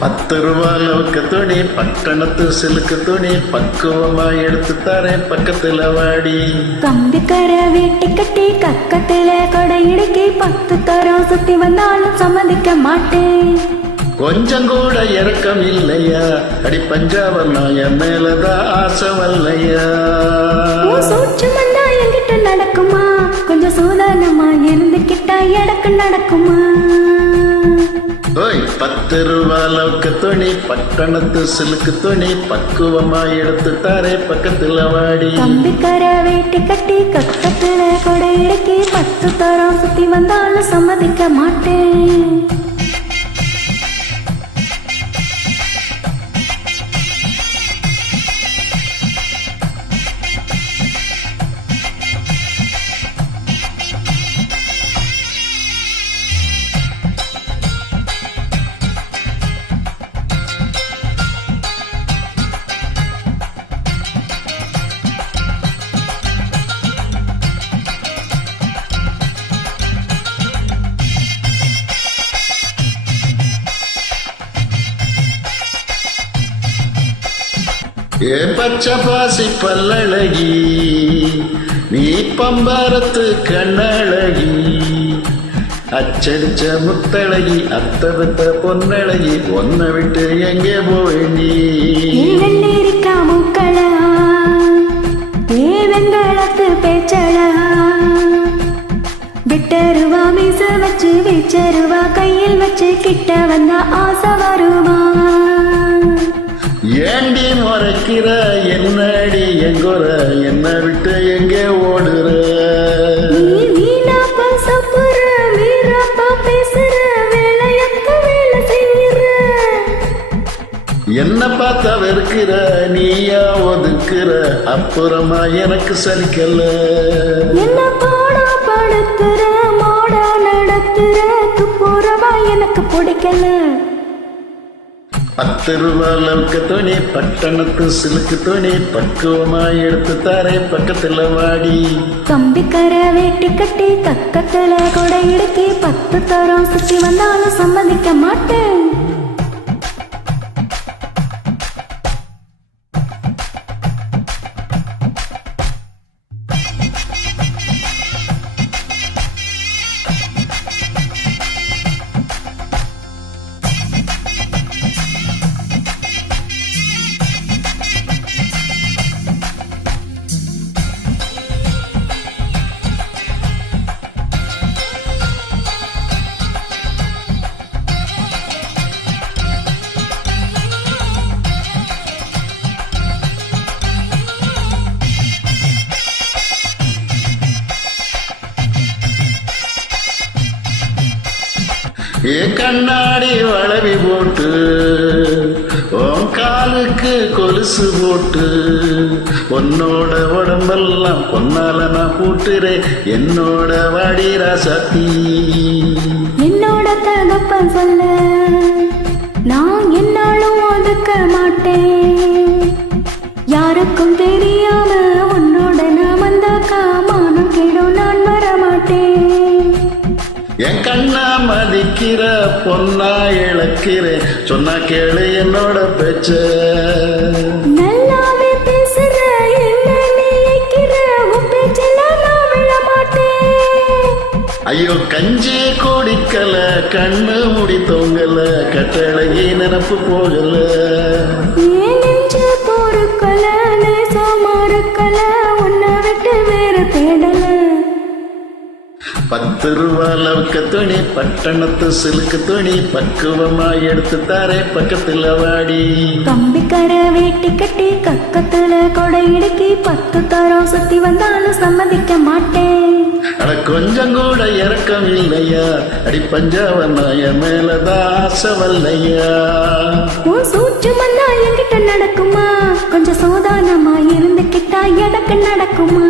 10 ரூபா லவுக்கு துணி, பட்டணத்து சிலுக்கு துணி, பக்குவமா எடுத்து தரேன் பக்கத்துல வாடி. கம்பிக்கர வேட்டி கட்டி கக்கத்துல கொடை இடுக்கி 10 தரம் சுத்தி வந்தாலும் சம்மதிக்க மாட்டேன். கொஞ்சம் கூட இறக்கம் இல்லையா, அடி பஞ்சாபம் என் மேலதான் ஆசை வல்லையா. சூட்சமன்னா என்கிட்ட நடக்குமா, கொஞ்சம் சூதானமா இருந்துகிட்டா எடக்கு நடக்குமா. ஓய் 10 ரூபா லவுக்கு துணி, பட்டணத்து சிலுக்கு துணி, பக்குவமா எடுத்து தாரே பக்கத்துல வாடி. கம்பிக்கர வேட்டி கட்டி கக்கத்துல கொடை இடுக்கி 10 தரம் சுத்தி வந்தாலும் சம்மதிக்க மாட்டேன். ஏ பச்சை பாசி பல்லழகி, நீ பம்பரத்து கண்ணழகி, அச்சடிச்ச முத்தழகி, அத்தபத்த பொன்னழகி, ஒன்ன விட்டு எங்கே போவேண்டி. வெள்ளரிக்கா முக்களா, ஏ வெங்கலத்து பேச்சலா, விட்டருவா மீச வச்சு வீச்சருவா கையில் வச்சு கிட்ட வந்தா ஆசை வருவா. ஏண்டி முறைக்கிற என்னடி எங்குற, என்ன விட்டு எங்கே ஓடுற. வீணாப்பா சப்புற வீராப்பா பேசுற, வேலையத்த வேலை செய்யற. என்ன பார்த்தா வெறுக்கிற, நீயா ஒதுக்குற, அப்புறமா எனக்கு சலிக்கல. என்ன பாடா படுத்துற, மாடா நடத்துற, துப்புறமா எனக்கு பிடிக்கல. 10 ரூபா லவுக்கு துணி, பட்டணத்து சிலுக்கு துணி, பக்குவமா எடுத்து தாரே பக்கத்துல வாடி. கம்பிக்கர வேட்டி கட்டி கக்கத்துல கொடை இடுக்கி 10 தரம் சுத்தி வந்தாலும் சம்மதிக்க மாட்டேன். ஏ கண்ணாடி வளவி போட்டு, உன் காலுக்கு கொலுசு போட்டு, உன்னோட உடம்பெல்லாம் பொன்னால நான் கூட்டுறேன், என்னோட வாடி ராசாத்தி. என்னோட தகப்பன் சொல்ல நான் என்னாலும் ஒதுக்க மாட்டேன். யாருக்கும் தெரியாம உன்னோட நான் வந்தாக்கா மானம் கேடும் நான் வர மாட்டேன். என் கண்ணா மதிக்கிற, பொன்னா இழக்கிறேன், சொன்னா கேளு என்னோட பேச்ச. நல்லாவே பேசுற, என்ன நினைக்கிற, உன் பேச்செல்லாம் நான் விழ மாட்டேன். ஐயோ கஞ்சி குடிக்கல, கண்ணு முடி தொங்கல, கட்டழகி நினப்பு போகல. ஏன் நெஞ்சு பொறுக்கல, நேசம் மறுக்கல, உன்னை விட்டு வேற தேடல. 10 ரூபா லவுக்கு துணி, பட்டணத்து சிலுக்கு துணி, பக்குவமா எடுத்து தாரே பக்கத்துல வாடி. கம்பிக்கர வேட்டி கட்டி கக்கத்துல கொடை இடுக்கி 10 தரம் சுத்தி வந்தாலும் சம்மதிக்க மாட்டேன். அட கொஞ்சம் கூட இறக்கம் இல்லையா, அடி பஞ்சாவன்னா என் மேலதான் ஆசை வல்லையா. உன் சூட்சமன்னா என்கிட்ட நடக்குமா, கொஞ்சம் சோதானமா இருந்துகிட்டா எனக்கு நடக்குமா.